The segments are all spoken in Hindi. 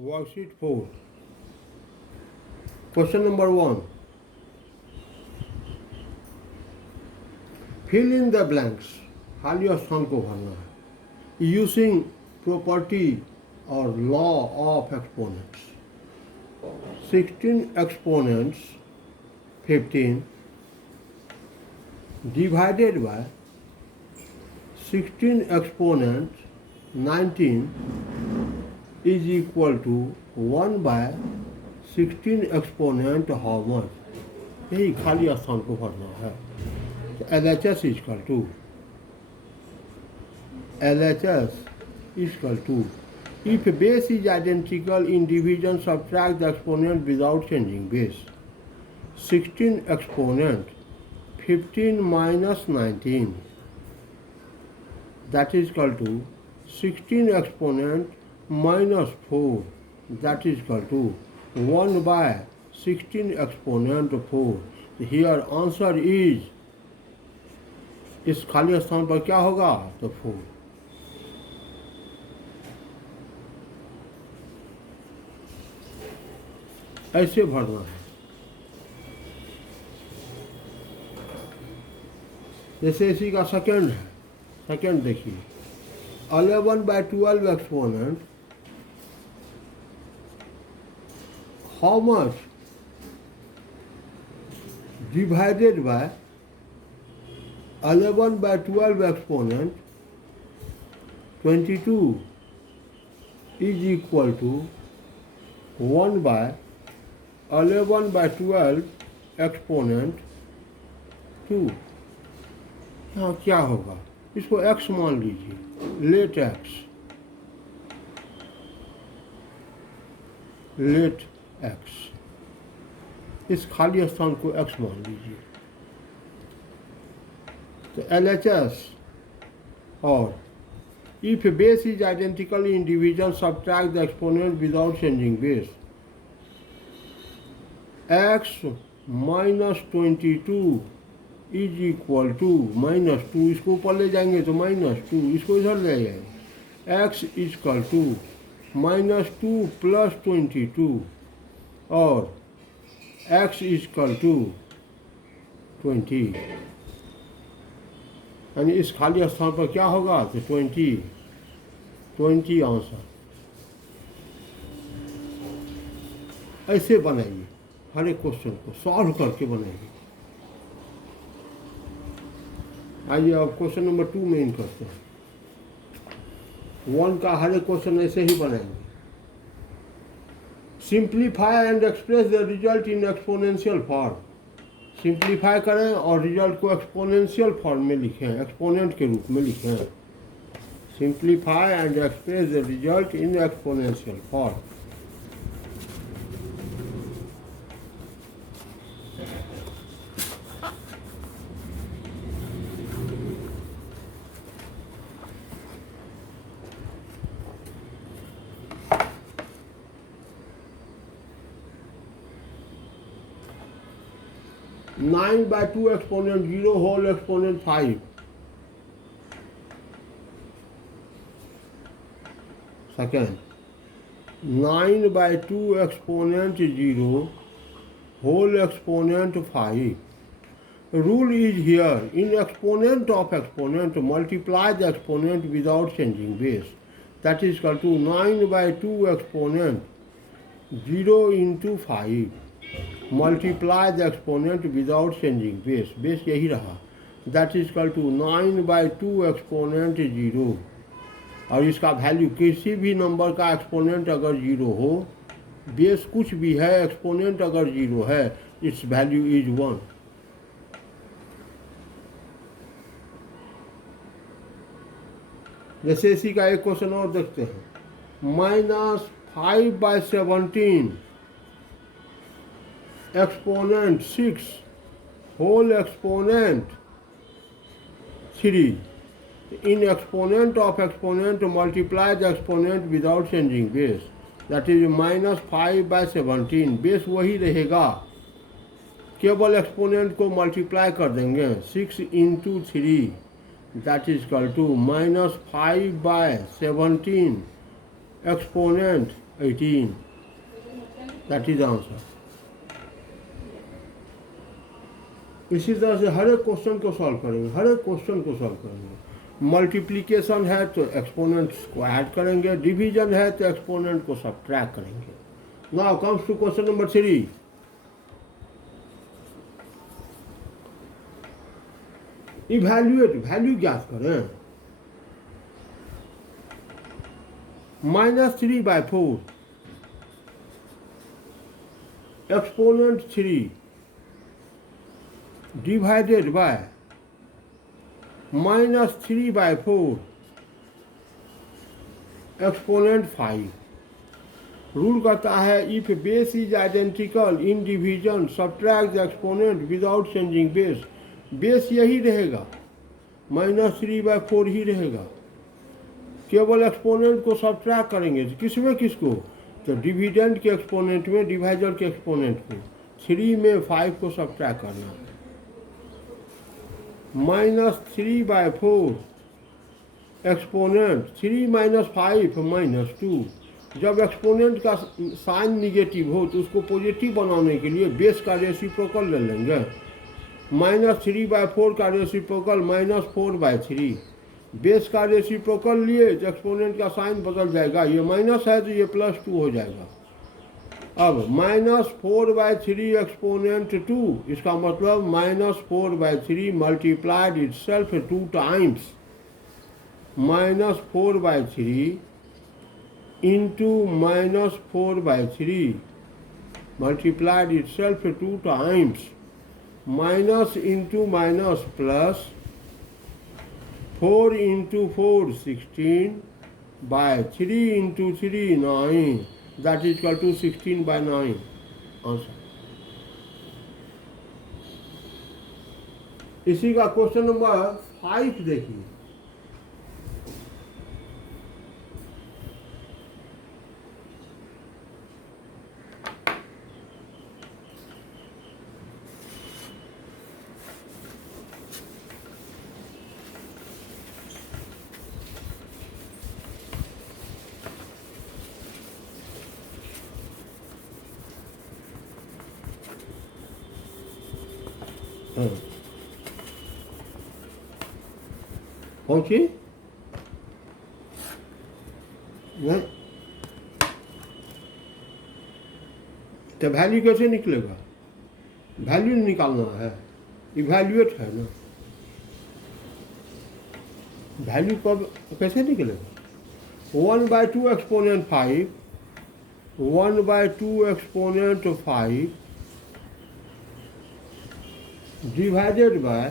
Worksheet 4. Question number 1. Fill in the blanks. खाली स्थान को भरना है यूजिंग प्रॉपर्टी और law of exponents. 16 exponents 15 divided by 16 exponents 19 is equal to 1 by 16 exponent how much. यही खाली स्थान को भरना है. LHS is equal to if base is identical in division, subtract the exponent without changing base. 16 exponent 15 minus 19, that is equal to 16 exponent minus 4, that is equal to 1 by 16 exponent 4. Here answer is, इस खाली स्थान पर क्या होगा तो 4. ऐसे भरना है. जैसे इसी का सेकंड है. सेकंड देखिए 11 by 12 exponent how much divided by 11 by 12 exponent 22 is equal to 1 by 11 by 12 exponent 2. यहाँ क्या होगा, इसको x मान लीजिए. लेट x, इस खाली स्थान को x मान लीजिए. तो LHS और if base is identical in division, subtract the exponent without changing base. X minus 22 is equal to minus 2. इसको ऊपर ले जाएंगे तो minus 2, इसको इधर ले जाएंगे. X is equal to minus 2 plus 22 और X is equal to 20. यानी इस खाली स्थान पर क्या होगा तो 20 आंसर. ऐसे बनाइए, हर एक क्वेश्चन को सॉल्व करके बनाइए. आइए अब क्वेश्चन नंबर 2 में इन करते हैं. 1 का हर एक क्वेश्चन ऐसे ही बनाएंगे. Simplify and express the result in exponential form. Simplify करें और रिजल्ट को एक्सपोनेंशियल फॉर्म में लिखें, एक्सपोनेंट के रूप में लिखें. Simplify and express the result in exponential form. Nine by 2 exponent 0 whole exponent 5. Second, 9 by 2 exponent 0 whole exponent 5. Rule is here, in exponent of exponent multiply the exponent without changing base. That is equal to 9 by 2 exponent 0 into 5. Multiply the exponent without changing base. Base यही रहा. That is equal to 9 by 2 exponent 0. और इसका वैल्यू किसी भी नंबर का एक्सपोनेंट अगर 0 हो, बेस कुछ भी है, एक्सपोनेंट अगर 0 है, इट्स वैल्यू इज 1. जैसे इसी का एक क्वेश्चन और देखते हैं. -5 by 17 exponent 6 whole exponent 3. In exponent of exponent multiply the exponent without changing base. That is -5 by 17. Base वही रहेगा, केवल एक्सपोनेंट को मल्टीप्लाई कर देंगे. 6 into 3 that is equal to -5 by 17 exponent 18. That is the answer. इसी तरह से हर एक क्वेश्चन को सॉल्व करेंगे, मल्टीप्लिकेशन है तो एक्सपोनेंट्स को ऐड करेंगे, डिवीजन है तो एक्सपोनेंट को सब्ट्रैक्ट करेंगे. Now comes to question number 3. Evaluate, value ज्ञात करें. -3/4 exponent 3 divided by -3/4 exponent 5. Rule कहता है if base is identical in division subtract the exponent without changing base. Base यही रहेगा, -3/4 ही रहेगा, केवल एक्सपोनेंट को सब्ट्रैक्ट करेंगे. किसमें किसको? तो डिविडेंड के एक्सपोनेंट में, डिवाइजर के एक्सपोनेंट में. 3 में 5 को सब्ट्रैक्ट करना. -3/4 एक्सपोनेंट 3 - 5 -2. जब एक्सपोनेंट का साइन निगेटिव हो तो उसको पॉजिटिव बनाने के लिए बेस का रेसिप्रोकल ले लेंगे. -3/4 का रेसिप्रोकल -4/3. बेस का रेसिप्रोकल लिए तो एक्सपोनेंट का साइन बदल जाएगा. ये माइनस है तो ये +2 हो जाएगा. अब -4/3 एक्सपोनेंट 2, इसका मतलब -4/3 multiplied itself 2 times. -4/3 into -4/3 multiplied itself 2 times. Minus into minus plus 4 into 4 16 by 3 into 3 9. That is equal to 16/9. Answer. इसी का क्वेश्चन नंबर 5 देखिए. पहुंची नहीं तो वैल्यू कैसे निकलेगा? वैल्यू निकालना है, इवैल्यूएट है ना. वैल्यू कब कैसे निकलेगा? 1/2 exponent 5, 1/2 exponent 5 divided by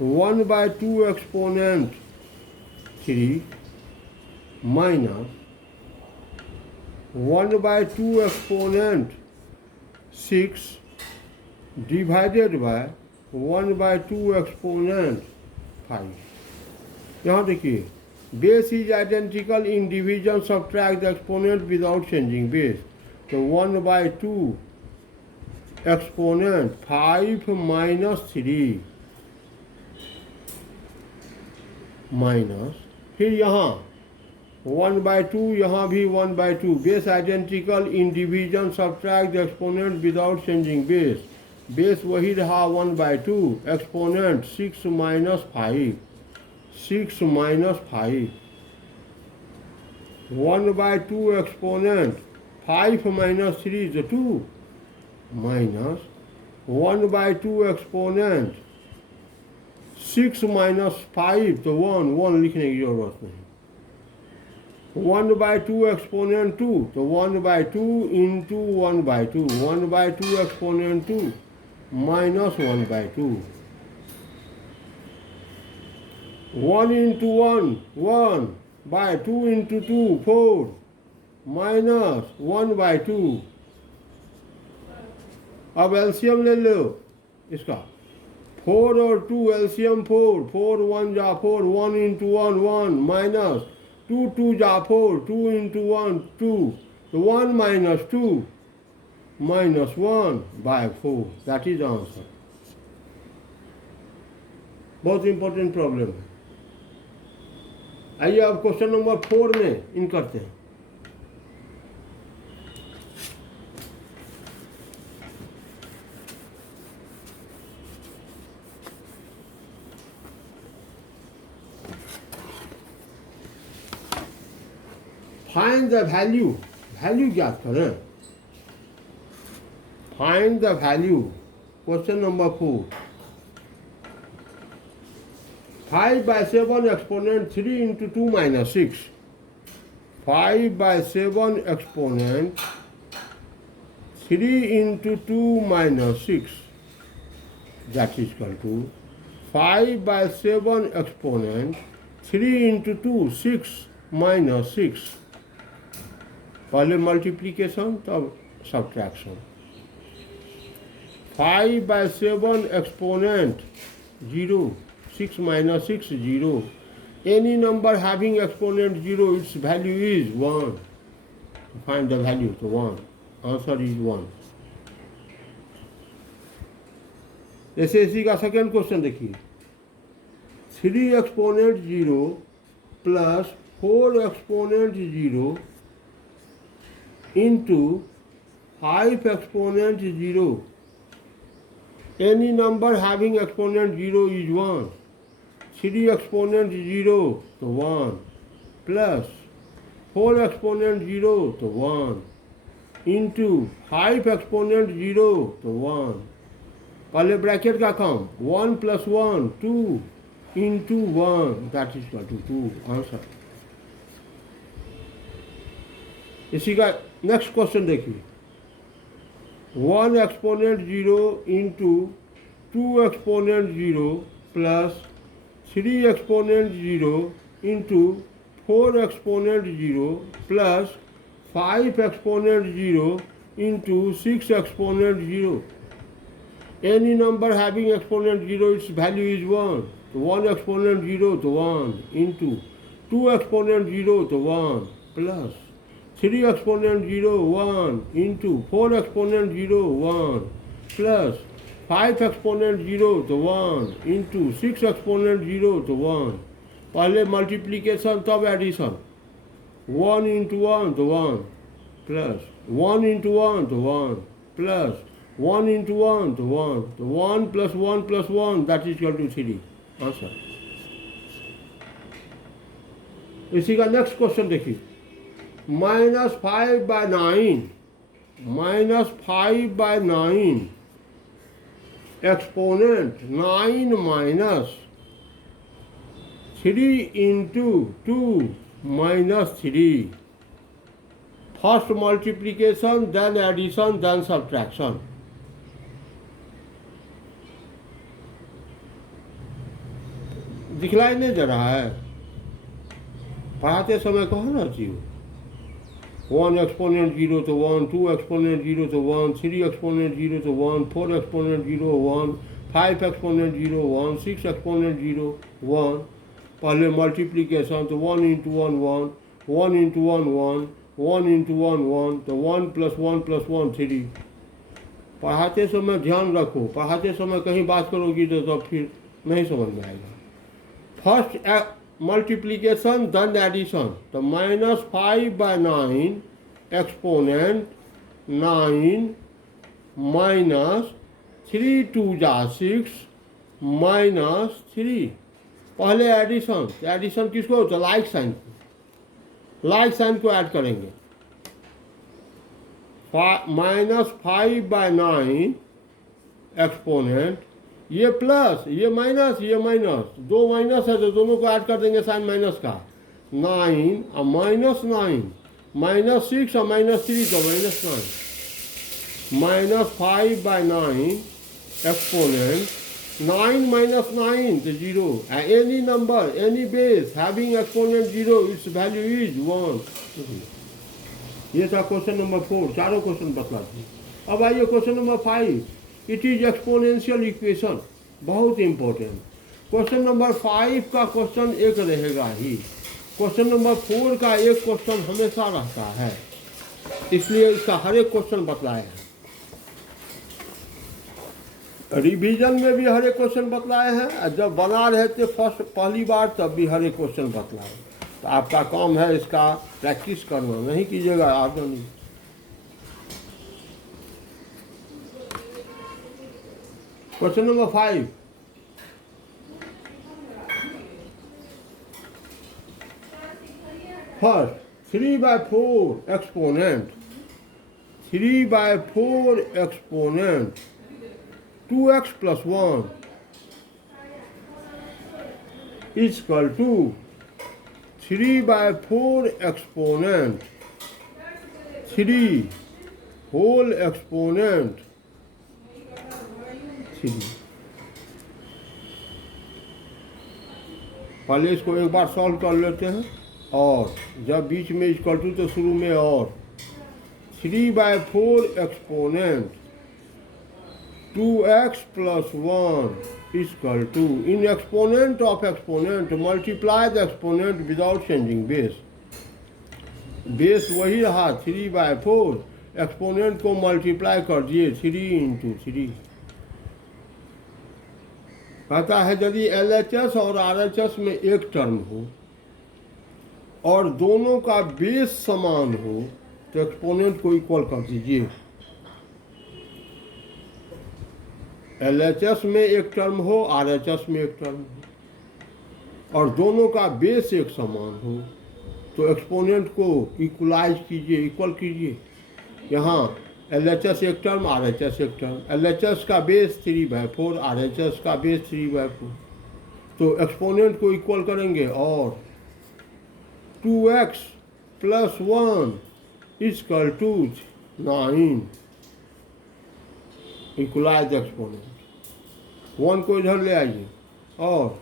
1/2 exponent 3 minus 1/2 exponent 6 divided by 1/2 exponent 5. यहाँ देखिए, base is identical in division subtract the exponent without changing base. तो 1/2 एक्सपोनेंट 5 - 3 माइनस, फिर यहाँ 1/2, यहाँ भी 1/2. Base identical in division subtract the exponent without changing base. Base वही रहा 1/2. Exponent 6 - 5, 6 - 5. 1/2 exponent 5 - 3 is 2 minus 1/2 exponent 6 - 5 तो 1 लिखने की जरूरत नहीं. 1/2 एक्सपोनेंट 2 तो 1/2 into 1/2. 1/2 exponent 2 minus 1/2. 1 into 1 1/2 into 2 4 minus 1/2. अब एलसीएम ले लो इसका. 4 और 2 एलसीएम 4, 4 1 जा 4, 1 इंटू 1 1 माइनस 2 2 जा 4, 2 इंटू 1 2. तो 1 - 2 -1/4. That is answer. बहुत इंपॉर्टेंट प्रॉब्लम है. आइए अब क्वेश्चन नंबर 4 में इन करते हैं. फाइंड द वैल्यू, वैल्यू ज्ञात करें। Find the value, question number 4। 5/7 exponent 3 into 2 minus 6. 5/7 exponent 3 into 2 minus 6, that is equal to 5/7 exponent 3 into 2 6 minus 6। पहले मल्टीप्लीकेशन तब subtraction. 5/7 exponent 0, 6 minus 6 0। Any number having exponent 0, its value is 1। Find the value, so 1, answer is 1। जैसे इसी का सेकेंड क्वेश्चन देखिए। 3 exponent 0 plus 4 exponent 0 into 5 exponent 0। Any number having exponent 0 is 1। 3 exponent 0 to 1 plus 4 exponent 0 to 1 into 5 exponent 0 to 1। पहले ब्रैकेट का काम 1 plus 1 2 into 1, that is equal to 2, answer. इसी का नेक्स्ट क्वेश्चन देखिए। 1 exponent 0 into 2 exponent 0 plus 3 exponent 0 into 4 exponent 0 plus 5 exponent 0 into 6 exponent 0। Any number having exponent 0, its value is 1। 1 exponent 0 to 1 into 2 exponent 0 to 1 plus 3 exponent 0 1 into 4 exponent 0 1 plus 5 exponent 0 to 1 into 6 exponent 0 to 1। पहले मल्टीप्लीकेशन तब addition. 1 into 1 to 1 plus 1 into 1 to 1 plus 1 into 1 to 1 to 1 plus 1 plus 1, that is equal to 3, answer. इसी का नेक्स्ट क्वेश्चन देखिए। -5/9 -5/9 exponent 9 minus 3 into 2 minus 3। First multiplication, then addition, then subtraction. दिखलाई नहीं दे रहा है? पढ़ाते समय कहो ना चाहिए। 1 exponent 0 to 1, 2 exponent 0 to 1, 3 exponent 0 to 1, 4 exponent 0 1, 5 exponent 0 1, 6 exponent 0 1। पहले मल्टीप्लीकेशन तो 1 into 1 1, 1 into 1 1, 1 into 1 1, तो 1 plus 1 plus 1 3। पढ़ाते समय ध्यान रखो, पढ़ाते समय कहीं बात करोगी तो फिर नहीं समझ में आएगा। फर्स्ट मल्टीप्लीकेशन देन एडिशन, तो -5/9 एक्सपोनेंट 9 माइनस 3 2 जा 6 माइनस 3। पहले एडिशन, एडिशन किसको? तो लाइक साइन को, लाइक साइन को ऐड करेंगे। -5/9 एक्सपोनेंट, ये प्लस ये माइनस, ये माइनस, दो माइनस है तो दोनों को ऐड कर देंगे साइन माइनस का। 9 और -9 -6 और -3 तो -9। -5/9 एक्सपोनेंट 9 minus 9 तो 0। Any number, any base having exponent 0, it's value is 1। ये था क्वेश्चन नंबर 4, चारों क्वेश्चन बतला दिए। अब आइए question number 5। It is exponential equation, बहुत इंपॉर्टेंट। क्वेश्चन नंबर 5 का क्वेश्चन एक रहेगा ही, क्वेश्चन नंबर 4 का एक क्वेश्चन हमेशा रहता है, इसलिए इसका हर एक क्वेश्चन बतलाए हैं। रिवीजन में भी हर एक क्वेश्चन बतलाए हैं, जब बना रहे थे फर्स्ट पहली बार तब भी हर एक क्वेश्चन बतलाए। तो आपका काम है इसका प्रैक्टिस करना, नहीं कीजिएगा आगे नहीं। Question number 5। First 3/4 exponent, 3/4 exponent 2x plus 1 is equal to 3/4 exponent 3 whole exponent 3। पहले इसको एक बार सॉल्व कर लेते हैं, और जब बीच में इक्वल टू तो शुरू में और 3/4 exponent 2x plus 1 is equal to, in exponent of exponent multiply the exponent without changing base। Base वही रहा 3/4, एक्सपोनेंट को मल्टीप्लाई कर दिए 3 into 3। कहता है यदि LHS और RHS में एक टर्म हो और दोनों का बेस समान हो तो एक्सपोनेंट को इक्वल कर दीजिए। LHS में एक टर्म हो, RHS में एक टर्म हो, और दोनों का बेस एक समान हो तो एक्सपोनेंट को इक्वलाइज कीजिए, इक्वल कीजिए। यहाँ LHS एक टर्म, RHS एक टर्म, LHS का बेस 3/4, RHS का बेस 3/4, तो एक्सपोनेंट को इक्वल करेंगे और 2x plus 1 is equal to 9। Equalise exponent 1 को इधर ले आइए और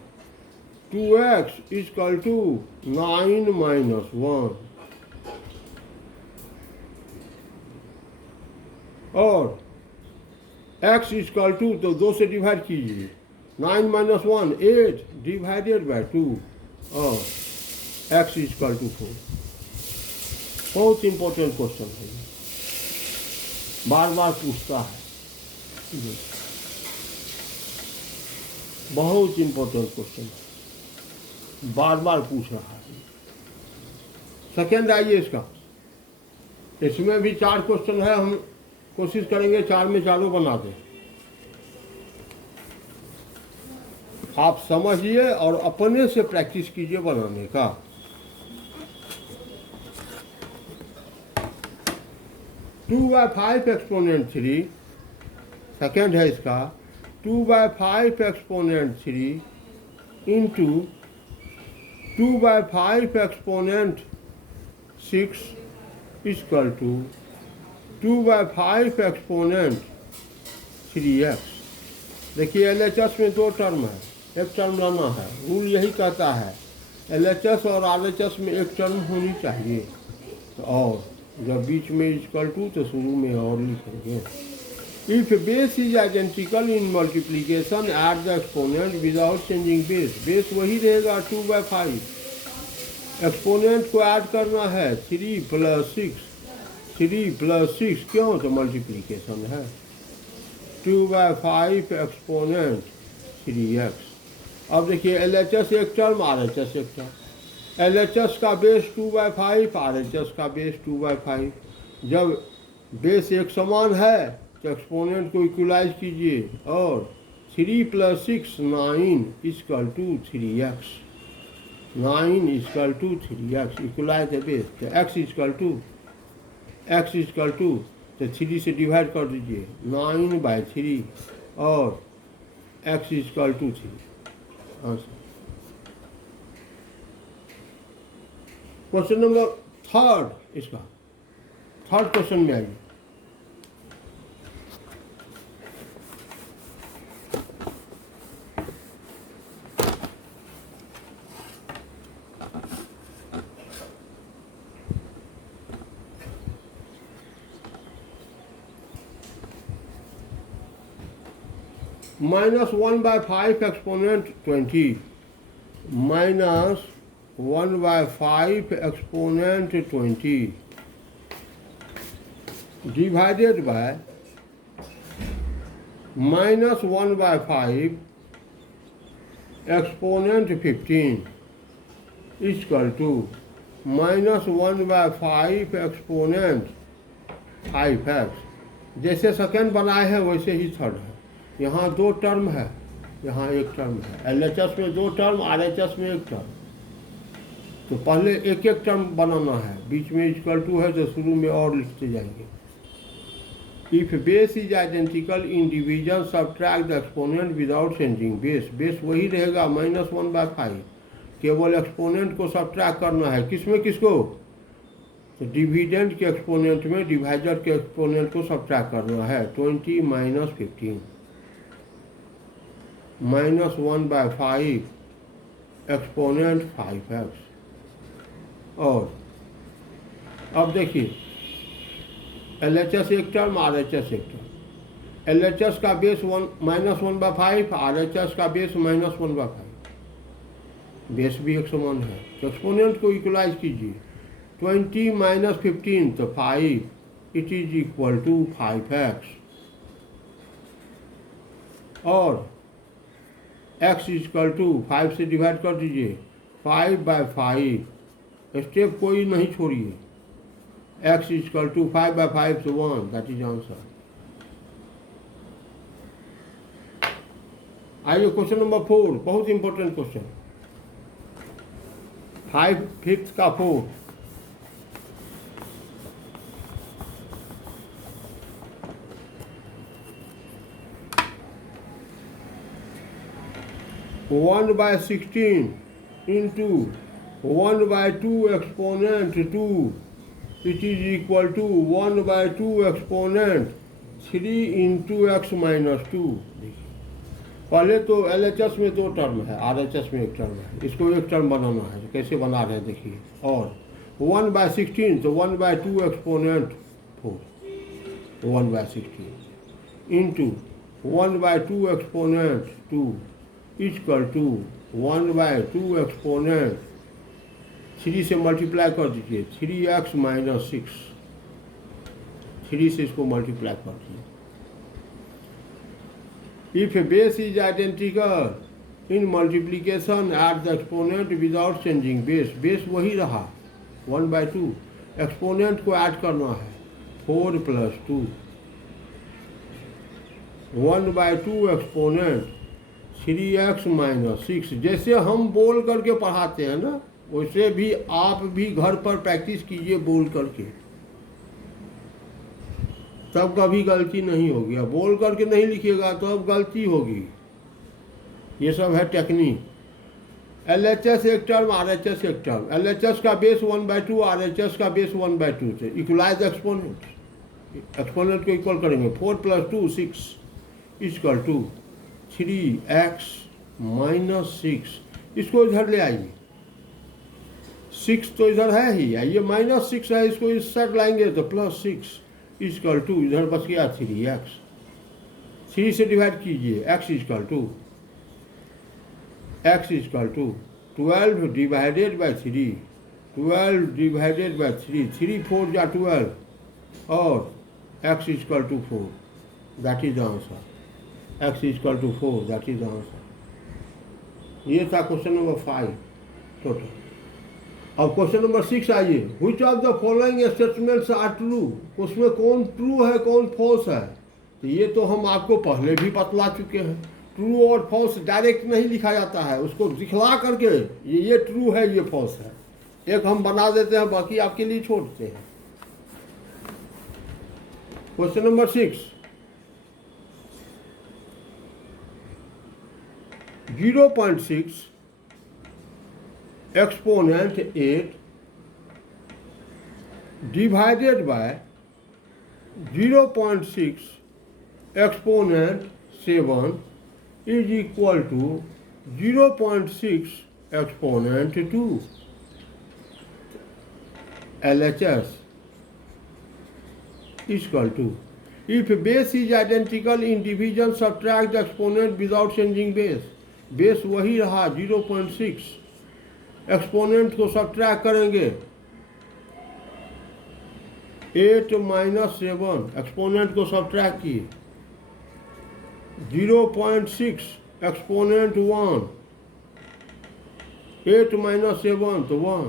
2x is equal to 9 minus 1, और x is equal to, तो 2 से डिवाइड कीजिए, 9 minus 1 8 डिवाइडेड बाय 2, और x is equal to 4। बहुत इंपॉर्टेंट क्वेश्चन है, बार बार पूछता है, बहुत इंपॉर्टेंट क्वेश्चन है, बार बार पूछ रहा है। सेकेंड आइए इसका, इसमें भी 4 क्वेश्चन है, हम कोशिश करेंगे 4 में चारों बना दें। आप समझिए और अपने से प्रैक्टिस कीजिए बनाने का। टू बाय 5 एक्सपोनेंट 3, सेकेंड है इसका 2/5 exponent 3 into 2/5 exponent 6 equal to 2/5 exponent 3x। देखिए LHS में 2 टर्म है, एक टर्म लाना है, रूल यही कहता है LHS और RHS में एक टर्म होनी चाहिए, तो और जब बीच में इक्वल टू तो शुरू में और लिखेंगे। If base is identical in multiplication, add the exponent without changing base। Base वही रहेगा 2/5, एक्सपोनेंट को ऐड करना है 3 plus 6, 3 plus 6 क्यों, तो मल्टीप्लीकेशन है। 2/5 एक्सपोनेंट 3x। अब देखिए LHS एक टर्म, RHS एक टर्म, LHS का बेस 2/5, RHS का बेस 2/5। जब बेस एक समान है तो एक्सपोनेंट को इक्वलाइज कीजिए, और 3 plus 6 9 equal to 3x, 9 equal to 3x, equalise है बेस, तो x इक्वल टू तो 3 से डिवाइड कर दीजिए 9/3, और x equal to 3। Question number 3 इसका, 3rd क्वेश्चन में आइए। -1/5 exponent 20, -1/5 exponent 20 divided by -1/5 exponent 15 equal to -1/5 exponent 5x। जैसे सेकेंड बनाए हैं वैसे ही थर्ड है। यहाँ 2 टर्म है, यहाँ एक टर्म है। LHS में 2 टर्म, RHS में एक टर्म। तो पहले एक एक टर्म बनाना है, बीच में इक्वल टू है तो शुरू में और लिखते जाएंगे। If base is identical in division subtract the exponent without changing base. Base वही रहेगा -1/5, केवल एक्सपोनेंट को सब्ट्रैक्ट करना है। किसमें किसको? तो डिविडेंड के एक्सपोनेंट में डिवाइजर के एक्सपोनेंट को सब्ट्रैक्ट करना है। 20 - 15 -1/5 एक्सपोनेंट 5x। और अब देखिए LHS एक टर्म, RHS एक टर्म। LHS का बेस -1/5, RHS का बेस -1/5, बेस भी एक समान है। तो एक्सपोनेंट को इक्वलाइज कीजिए। 20 - 15 तो 5, it is equal to 5x। और x इक्वल टू 5 से डिवाइड कर दीजिए, 5/5, स्टेप कोई नहीं छोड़िए। x equal to 5/5 to 1, that is answer. आइए क्वेश्चन नंबर 4, बहुत इंपॉर्टेंट क्वेश्चन। 5/5 का 4। One by 16 into 1/2 exponent 2, it is equal to 1/2 exponent 3 into x - 2। देखिए पहले तो LHS में 2 टर्म है, RHS में एक टर्म है, इसको एक टर्म बनाना है। कैसे बना रहे हैं देखिए। और 1/16 तो 1/2 exponent 4, 1/16 into 1/2 exponent 2 equal to 1/2 exponent 3 से मल्टीप्लाई कर दीजिए, 3x - 6, 3 से इसको मल्टीप्लाई कर दीजिए। If base is identical in multiplication at the exponent without changing base. Base वही रहा 1/2, एक्सपोनेंट को ऐड करना है 4 + 2, 1/2 एक्सपोनेंट 3x - 6। जैसे हम बोल करके पढ़ाते हैं ना, वैसे भी आप भी घर पर प्रैक्टिस कीजिए बोल करके, तब कभी गलती नहीं होगी। अब बोल करके नहीं लिखिएगा तो अब गलती होगी। ये सब है टेक्निक। LHS एक टर्म, RHS एक टर्म। LHS का बेस 1/2, RHS का बेस 1/2 से इक्वलाइज एक्सपोनेंट। एक्सपोनेंट को इक्वल करेंगे, 4 + 2 6 इक्वल टू 3x - 6। इसको इधर ले आइए, 6 तो इधर है ही, ये -6 है, इसको इस साइड लाएंगे तो +6 इक्वल टू, इधर बच गया 3x। 3 से डिवाइड कीजिए, x equal to 12 divided by 3, 12 divided by 3, 3 4 जा 12, और x equal to 4, that is the answer. x equal to 4, that is the answer. ये था क्वेश्चन नंबर 5 टोटल। अब क्वेश्चन नंबर 6 आइए। Which of the following statements are true. उसमें कौन ट्रू है कौन फॉल्स है। तो ये तो हम आपको पहले भी बतला चुके हैं। ट्रू और फॉल्स डायरेक्ट नहीं लिखा जाता है, उसको दिखला करके ये ट्रू है ये फॉल्स है, एक हम बना देते हैं, बाकी आपके लिए छोड़ते हैं। Question number 6, 0.6 exponent 8 divided by 0.6 exponent 7 is equal to 0.6 exponent 2. LHS is equal to, if base is identical in division, subtract the exponent without changing base. Base वही रहा 0.6, एक्सपोनेंट को सब्ट्रैक्ट करेंगे 8 - 7, एक्सपोनेंट को सब्ट्रैक्ट किए 0.6 एक्सपोनेंट 1, 8 - 7 तो 1,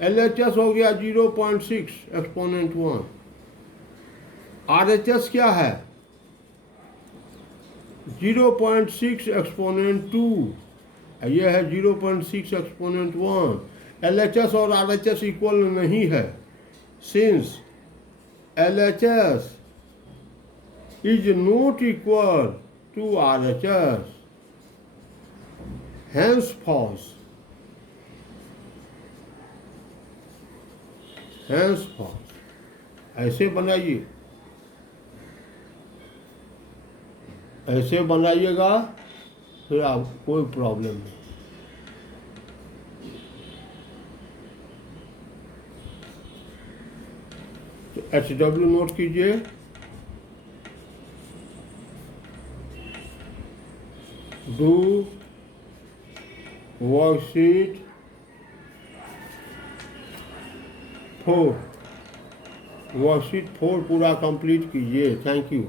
LHS हो गया 0.6 एक्सपोनेंट 1। RHS क्या है 0.6 एक्सपोनेंट 2, यह है 0.6 एक्सपोनेंट 1। LHS और RHS इक्वल नहीं है, since LHS is not equal to RHS, henceforth ऐसे बनाइए, ऐसे बनाइएगा, फिर आप कोई प्रॉब्लम नहीं। तो HW नोट कीजिए, डू वर्कशीट 4, वर्कशीट 4 पूरा कंप्लीट कीजिए। Thank you.